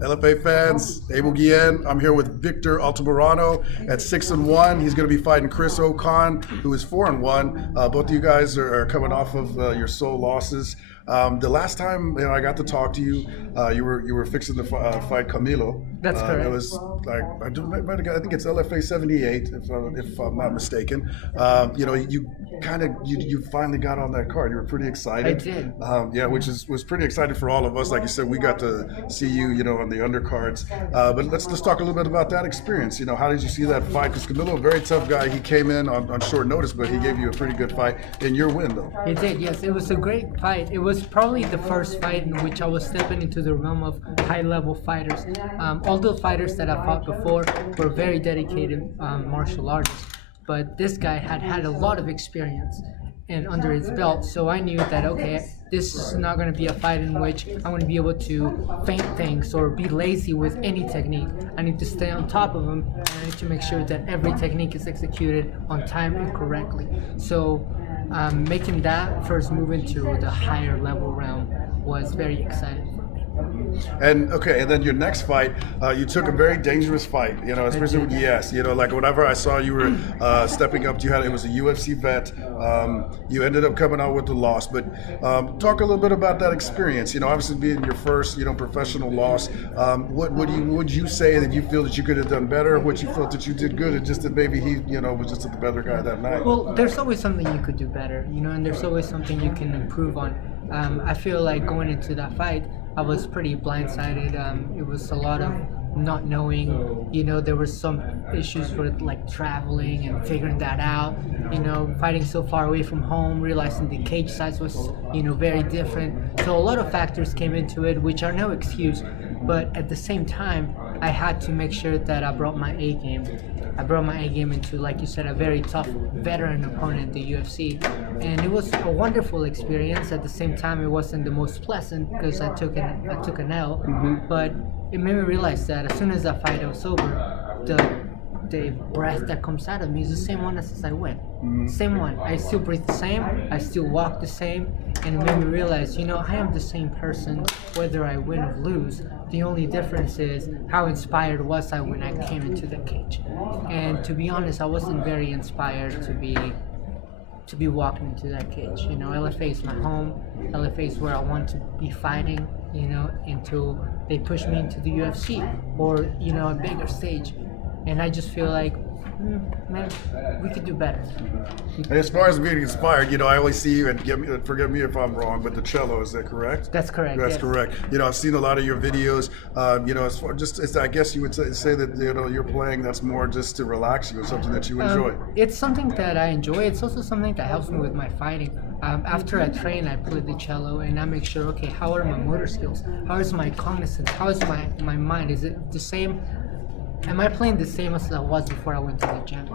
LFA fans, Abel Guillen. I'm here with Victor Altamirano at 6-1. He's going to be fighting Chris Ocon, who is 4-1. Both of you guys are coming off of your sole losses. The last time I got to talk to you, you were fixing to fight Camilo. That's correct. It was like I think it's LFA 78, if I'm not mistaken. You finally got on that card. You were pretty excited. I did. Which was pretty excited for all of us. Like you said, we got to see you, on the undercards. But let's talk a little bit about that experience. How did you see that fight? Because Camilo, a very tough guy. He came in on short notice, but he gave you a pretty good fight in your win, though. He did, yes. It was a great fight. It was probably the first fight in which I was stepping into the realm of high-level fighters. All the fighters that I fought before were very dedicated martial artists, but this guy had a lot of experience and under his belt, so I knew that, okay, this is not going to be a fight in which I'm going to be able to feint things or be lazy with any technique. I need to stay on top of him, and I need to make sure that every technique is executed on time and correctly. So making that first move into the higher level realm was very exciting for me. And then your next fight, you took a very dangerous fight, especially like whenever I saw you were stepping up, it was a UFC vet. You ended up coming out with the loss, but talk a little bit about that experience. Obviously being your first, professional loss. What would you say that you feel that you could have done better? What you felt that you did good, and just that maybe he, was just the better guy that night? Well, there's always something you could do better, and there's always something you can improve on. I feel like going into that fight, I was pretty blindsided. It was a lot of not knowing, there were some issues with like traveling and figuring that out, fighting so far away from home, realizing the cage size was, very different. So a lot of factors came into it, which are no excuse, but at the same time, I had to make sure that I brought my A game. I brought my A game into, like you said, a very tough veteran opponent, the UFC, and it was a wonderful experience. At the same time, it wasn't the most pleasant because I took an L, but it made me realize that as soon as that fight was over, the breath that comes out of me is the same one as I went. Same one. I still breathe the same. I still walk the same. And it made me realize, I am the same person whether I win or lose. The only difference is how inspired was I when I came into the cage. And to be honest, I wasn't very inspired to be walking into that cage. LFA is my home. LFA is where I want to be fighting, until they push me into the UFC or, a bigger stage. And I just feel like, man, we could do better. And as far as being inspired, I always see you, and forgive me if I'm wrong, but the cello, is that correct? That's correct. That's yes. correct. I've seen a lot of your videos. As far I guess you would say that you're playing that's more just to relax you, or something that you enjoy. It's something that I enjoy. It's also something that helps me with my fighting. After I train, I play the cello, and I make sure, okay, how are my motor skills? How is my cognizance? How is my mind? Is it the same? Am I playing the same as I was before I went to the gym?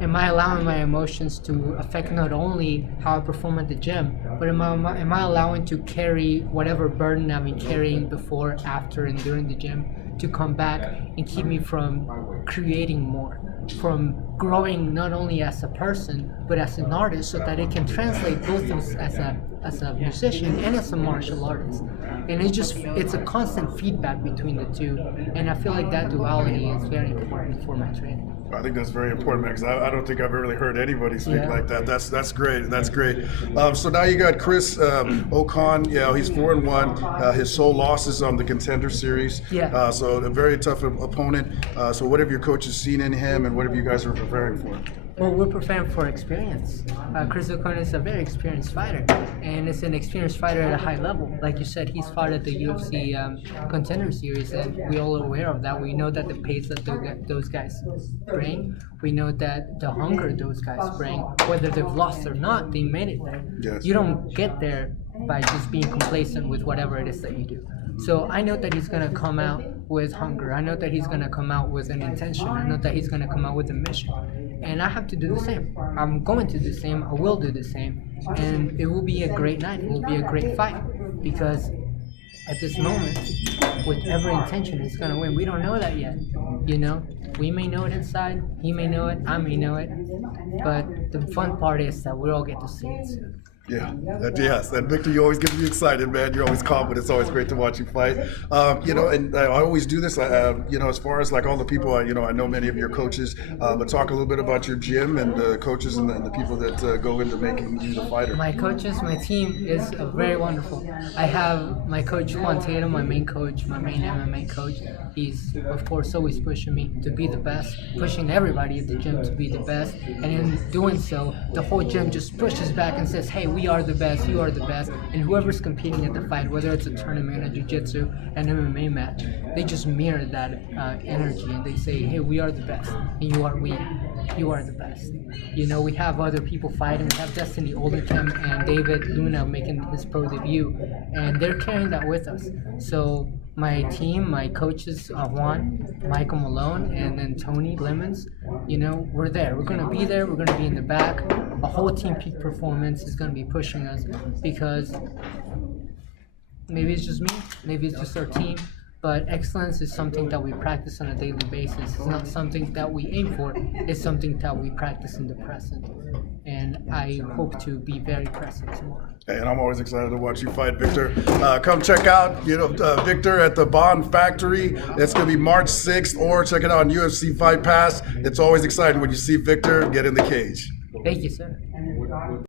Am I allowing my emotions to affect not only how I perform at the gym, but am I allowing to carry whatever burden I've been carrying before, after, and during the gym to come back and keep me from creating more, from growing not only as a person but as an artist, so that it can translate both as a musician and as a martial artist. And it's a constant feedback between the two, and I feel like that duality is very important for my training. I think that's very important, because I don't think I've really heard anybody speak like that. That's great. That's great. So now you got Chris Ocon. He's 4-1. His sole loss is on the Contender Series. So a very tough opponent. So what have your coaches seen in him, and what have you guys are preparing for? Well, we're preparing for experience. Chris Ocon is a very experienced fighter, and it's an experienced fighter at a high level. Like you said, he's fought at the UFC Contender Series, and we're all aware of that. We know that the pace that those guys bring, we know that the hunger those guys bring, whether they've lost or not, they made it there. Yes. You don't get there by just being complacent with whatever it is that you do. So I know that he's going to come out with hunger. I know that he's going to come out with an intention. I know that he's going to come out with a mission. And I have to do the same. I'm going to do the same. I will do the same. And it will be a great night. It will be a great fight. Because at this moment, with every intention, he's going to win. We don't know that yet. We may know it inside. He may know it. I may know it. But the fun part is that we all get to see it soon. Yeah, yes. And Victor, you always get me excited, man. You're always confident. It's always great to watch you fight. And I always do this. As far as like all the people, I know many of your coaches, but talk a little bit about your gym and the coaches and the people that go into making you the fighter. My coaches, my team is very wonderful. I have my coach Juan Tatum, my main coach, my main MMA coach. He's of course always pushing me to be the best, pushing everybody at the gym to be the best, and in doing so, the whole gym just pushes back and says, "Hey, we are the best. You are the best." And whoever's competing at the fight, whether it's a tournament, a jiu-jitsu, an MMA match, they just mirror that energy and they say, "Hey, we are the best, and you are we. You are the best." We have other people fighting. We have Destiny Oldenkamp and David Luna making his pro debut, and they're carrying that with us. So my team, my coaches, Juan, Michael Malone, and then Tony Lemons, we're there. We're going to be there. We're going to be in the back. A whole team peak performance is going to be pushing us because maybe it's just me, maybe it's just our team, but excellence is something that we practice on a daily basis. It's not something that we aim for. It's something that we practice in the present. And I hope to be very present tomorrow. And I'm always excited to watch you fight, Victor. Come check out, Victor at the Bond Factory. It's going to be March 6th, or check it out on UFC Fight Pass. It's always exciting when you see Victor get in the cage. Thank you, sir.